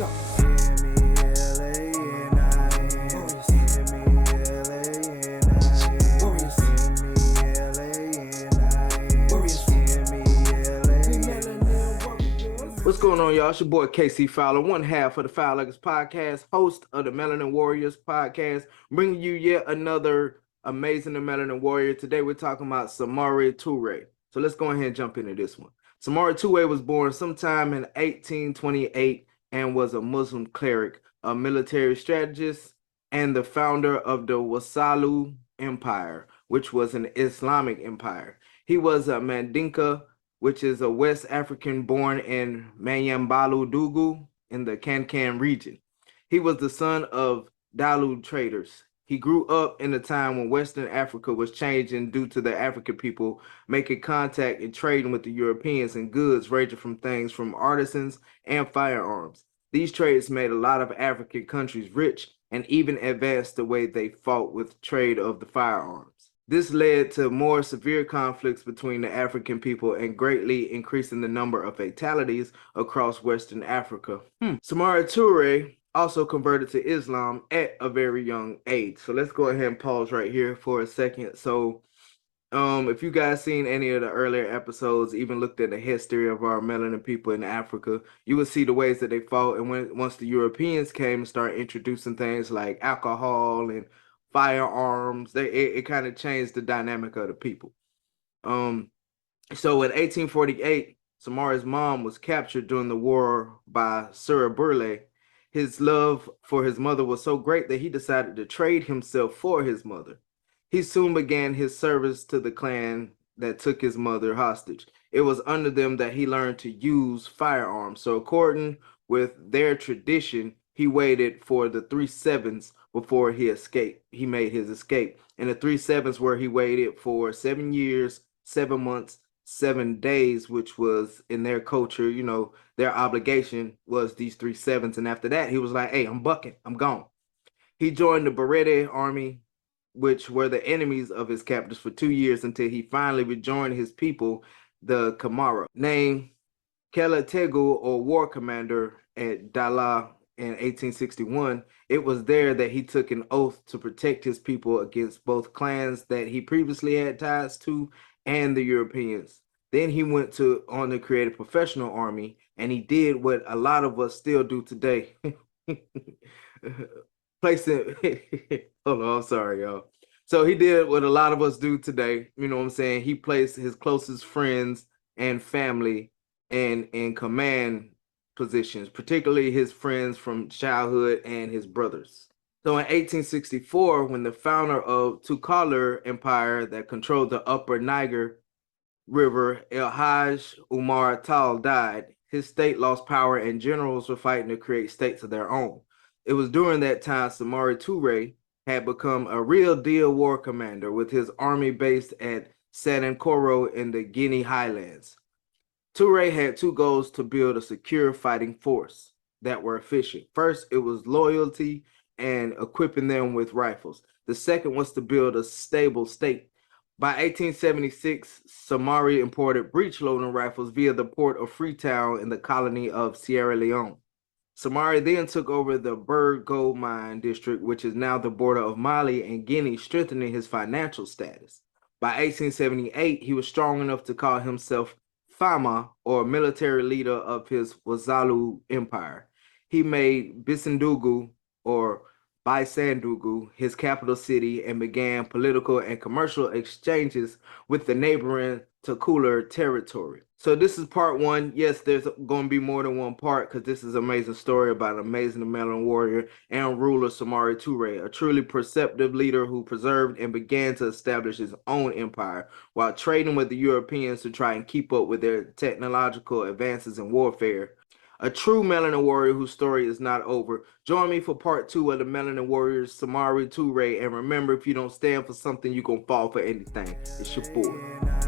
go. What's going on, y'all? It's your boy KC Fowler, one half of the Fowlers podcast, host of the Melanin Warriors podcast, bringing you yet another amazing Melanin Warrior. Today we're talking about Samori Toure. So let's go ahead and jump into this one. Samori Toure was born sometime in 1828 and was a Muslim cleric, a military strategist, and the founder of the Wassoulou Empire, which was an Islamic empire. He was a Mandinka, which is a West African born in Mayambalu-Dugu in the Kankan region. He was the son of Dalu traders. He grew up in a time when Western Africa was changing due to the African people making contact and trading with the Europeans in goods ranging from things from artisans and firearms. These trades made a lot of African countries rich and even advanced the way they fought with trade of the firearms. This led to more severe conflicts between the African people and greatly increasing the number of fatalities across Western Africa. Samori Toure also converted to Islam at a very young age. So let's go ahead and pause right here for a second. So if you guys seen any of the earlier episodes, even looked at the history of our melanin people in Africa, you would see the ways that they fought. And once the Europeans came and started introducing things like alcohol and firearms, it kind of changed the dynamic of the people. So in 1848, Samari's mom was captured during the war by Sir Burle. His love for his mother was so great that he decided to trade himself for his mother. He soon began his service to the clan that took his mother hostage. It was under them that he learned to use firearms. So according with their tradition, he waited for the 3 sevens before he escaped. He made his escape. And the 3 sevens where he waited for 7 years, 7 months, 7 days, which was in their culture, you know, their obligation was these 3 sevens. And after that, he was like, hey, I'm bucking, I'm gone. He joined the Barete army, which were the enemies of his captors for 2 years until he finally rejoined his people, the Kamara, named Keletegu or war commander at Dala in 1861. It was there that he took an oath to protect his people against both clans that he previously had ties to and the Europeans. Then he went on to create a professional army, and he did what a lot of us still do today. Placing hold on, I'm sorry, y'all. So he did what a lot of us do today. You know what I'm saying? He placed his closest friends and family in command positions, particularly his friends from childhood and his brothers. So in 1864, when the founder of Tukalar Empire that controlled the upper Niger River, El Hajj Umar Tal, died, his state lost power and generals were fighting to create states of their own. It was during that time Samori Toure had become a real deal war commander with his army based at Sanankoro in the Guinea Highlands. Toure had 2 goals to build a secure fighting force that were efficient. First, it was loyalty and equipping them with rifles. The second was to build a stable state. By 1876, Samori imported breech-loading rifles via the port of Freetown in the colony of Sierra Leone. Samori then took over the Berg Gold Mine District, which is now the border of Mali and Guinea, strengthening his financial status. By 1878, he was strong enough to call himself Fama, or military leader of his Wassoulou Empire. He made Bisandugu, or Bisandugu, his capital city and began political and commercial exchanges with the neighboring Tukalar territory. So this is part 1. Yes, there's going to be more than one part because this is an amazing story about an amazing Melanin warrior and ruler Samori Toure, a truly perceptive leader who preserved and began to establish his own empire while trading with the Europeans to try and keep up with their technological advances in warfare. A true Melanin warrior whose story is not over. Join me for part 2 of the Melanin Warriors, Samori Toure. And remember, if you don't stand for something, you're going to fall for anything. It's your boy.